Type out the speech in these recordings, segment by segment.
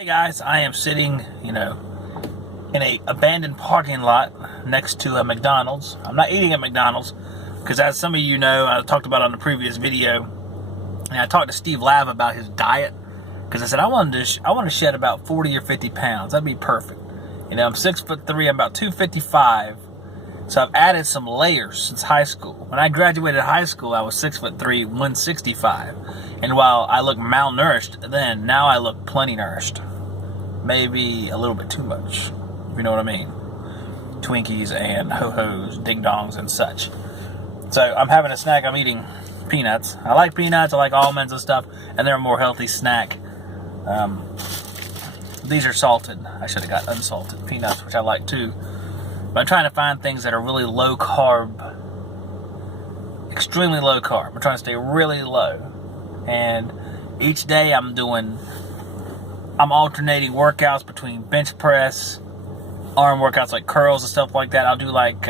Hey guys, I am sitting, in a abandoned parking lot next to a McDonald's. I'm not eating at McDonald's because, as some of you know, I talked about on the previous video, and I talked to Steve Lav about his diet because I said I want to shed about 40 or 50 pounds. That'd be perfect. I'm 6'3", I'm about 255. So I've added some layers since high school. When I graduated high school, I was 6'3", 165. And while I look malnourished then, now I look plenty nourished. Maybe a little bit too much, if you know what I mean. Twinkies and ho-hos, ding-dongs and such. So I'm having a snack. I'm eating peanuts. I like peanuts. I like almonds and stuff. And they're a more healthy snack. These are salted. I should have got unsalted peanuts, which I like too. But I'm trying to find things that are really low carb, extremely low carb. I'm trying to stay really low. And each day I'm alternating workouts between bench press, arm workouts like curls and stuff like that. I'll do like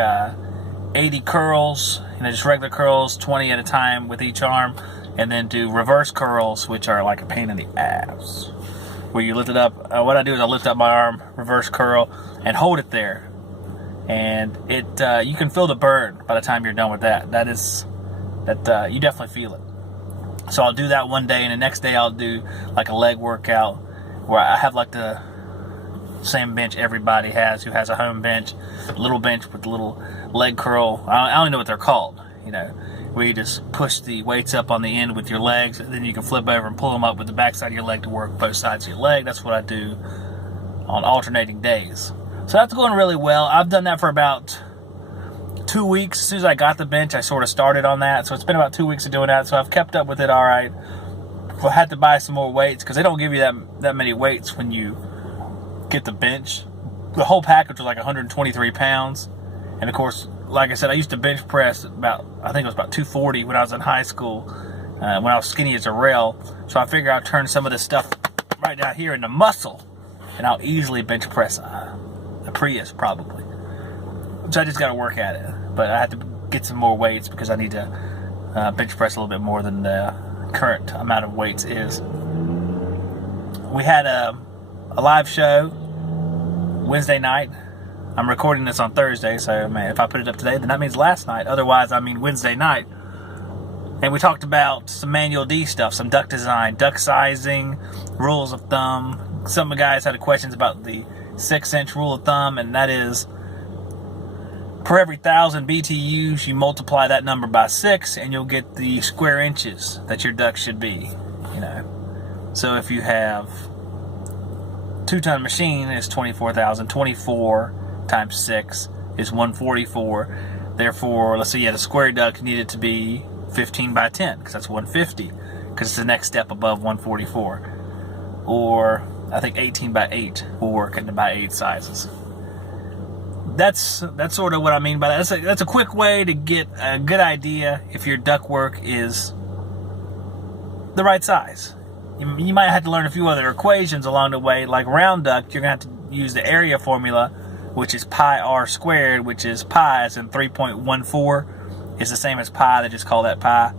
80 curls, just regular curls, 20 at a time with each arm. And then do reverse curls, which are like a pain in the ass. Where you lift it up. What I do is I lift up my arm, reverse curl, and hold it there. And you can feel the burn by the time you're done with that. You definitely feel it. So I'll do that one day, and the next day I'll do like a leg workout where I have like the same bench everybody has who has a home bench, little bench with a little leg curl. I don't even know what they're called, where you just push the weights up on the end with your legs, and then you can flip over and pull them up with the backside of your leg to work both sides of your leg. That's what I do on alternating days. So that's going really well. I've done that for about 2 weeks. As soon as I got the bench, I sort of started on that. So it's been about 2 weeks of doing that. So I've kept up with it all right. I had to buy some more weights because they don't give you that many weights when you get the bench. The whole package was like 123 pounds. And of course, like I said, I used to bench press I think it was about 240 when I was in high school, when I was skinny as a rail. So I figured I'd turn some of this stuff right down here into muscle, and I'll easily bench press a Prius probably. So I just got to work at it. But I have to get some more weights because I need to bench press a little bit more than the current amount of weights is. We had a live show Wednesday night. I'm recording this on Thursday, so if I put it up today, then that means last night. Otherwise, I mean Wednesday night. And we talked about some Manual D stuff, some duct design, duct sizing, rules of thumb. Some of the guys had questions about the 6-inch rule of thumb, and that is, per every 1,000 BTUs, you multiply that number by 6, and you'll get the square inches that your duct should be. So if you have 2-ton machine, it's 24,000. 24 times 6 is 144. Therefore, let's say you had a square duct, needed to be 15 by 10, because that's 150, because it's the next step above 144. Or I think 18 by 8 will work in the by 8 sizes. That's sort of what I mean by that. That's a quick way to get a good idea if your ductwork is the right size. You might have to learn a few other equations along the way. Like round duct, you're going to have to use the area formula, which is pi r squared, which is pi as in 3.14 is the same as pi. They just call that pi.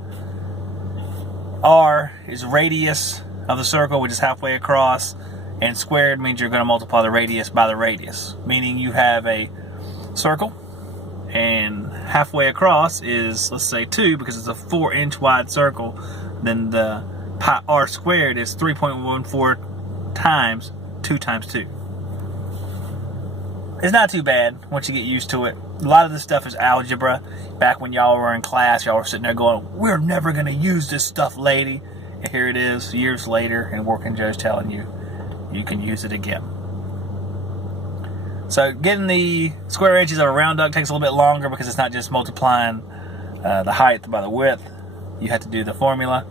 R is radius of the circle, which is halfway across. And squared means you're going to multiply the radius by the radius. Meaning you have a circle, and halfway across is, let's say, 2, because it's a 4-inch wide circle. Then the pi r squared is 3.14 times 2 times 2. It's not too bad once you get used to it. A lot of this stuff is algebra. Back when y'all were in class, y'all were sitting there going, "We're never going to use this stuff, lady." And here it is, years later, and Working Joe's telling you you can use it again. So getting the square inches of a round duct takes a little bit longer because it's not just multiplying the height by the width. You have to do the formula.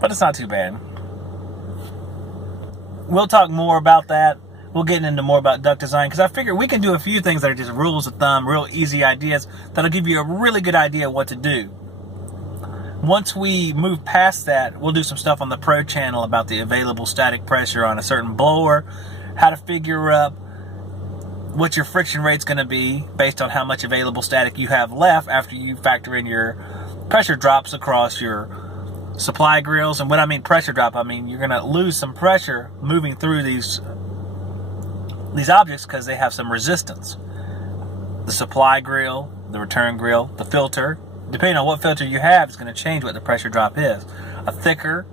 But it's not too bad. We'll talk more about that. We'll get into more about duct design because I figure we can do a few things that are just rules of thumb, real easy ideas that'll give you a really good idea of what to do. Once we move past that, we'll do some stuff on the Pro channel about the available static pressure on a certain blower, how to figure up what your friction rate's going to be based on how much available static you have left after you factor in your pressure drops across your supply grills. And when I mean pressure drop, I mean you're going to lose some pressure moving through these objects because they have some resistance. The supply grill, the return grill, the filter, depending on what filter you have, it's going to change what the pressure drop is. A thicker,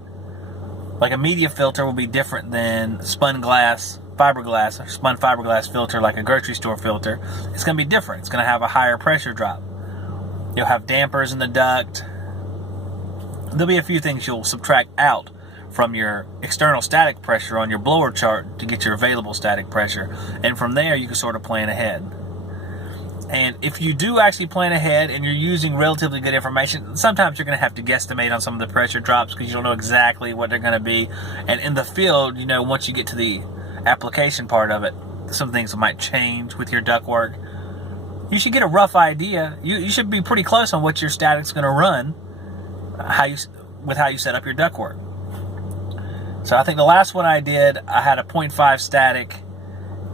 like a media filter, will be different than spun fiberglass, or spun fiberglass filter like a grocery store filter. It's going to be different. It's going to have a higher pressure drop. You'll have dampers in the duct. There'll be a few things you'll subtract out from your external static pressure on your blower chart to get your available static pressure. And from there, you can sort of plan ahead. And if you do actually plan ahead and you're using relatively good information, sometimes you're going to have to guesstimate on some of the pressure drops because you don't know exactly what they're going to be. And in the field, you know, once you get to the application part of it, some things might change with your ductwork. You should get a rough idea. You should be pretty close on what your static's going to run with how you set up your ductwork. So I think the last one I did, I had a 0.5 static,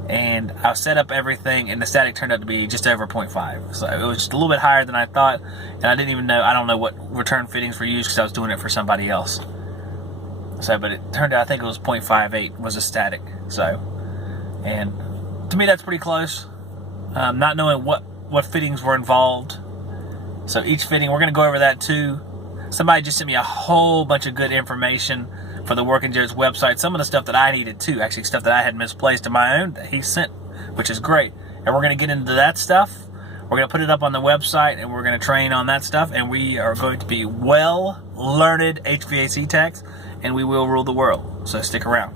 and I set up everything, and the static turned out to be just over 0.5. So it was just a little bit higher than I thought, and I don't know what return fittings were used because I was doing it for somebody else. So, but it turned out, I think it was 0.58 was a static. So, and to me that's pretty close. Not knowing what fittings were involved. So each fitting, we're going to go over that too. Somebody just sent me a whole bunch of good information for the Working Joe's website. Some of the stuff that I needed too, actually stuff that I had misplaced in my own that he sent, which is great. And we're going to get into that stuff. We're going to put it up on the website, and we're going to train on that stuff. And we are going to be well-learned HVAC techs, and we will rule the world. So stick around.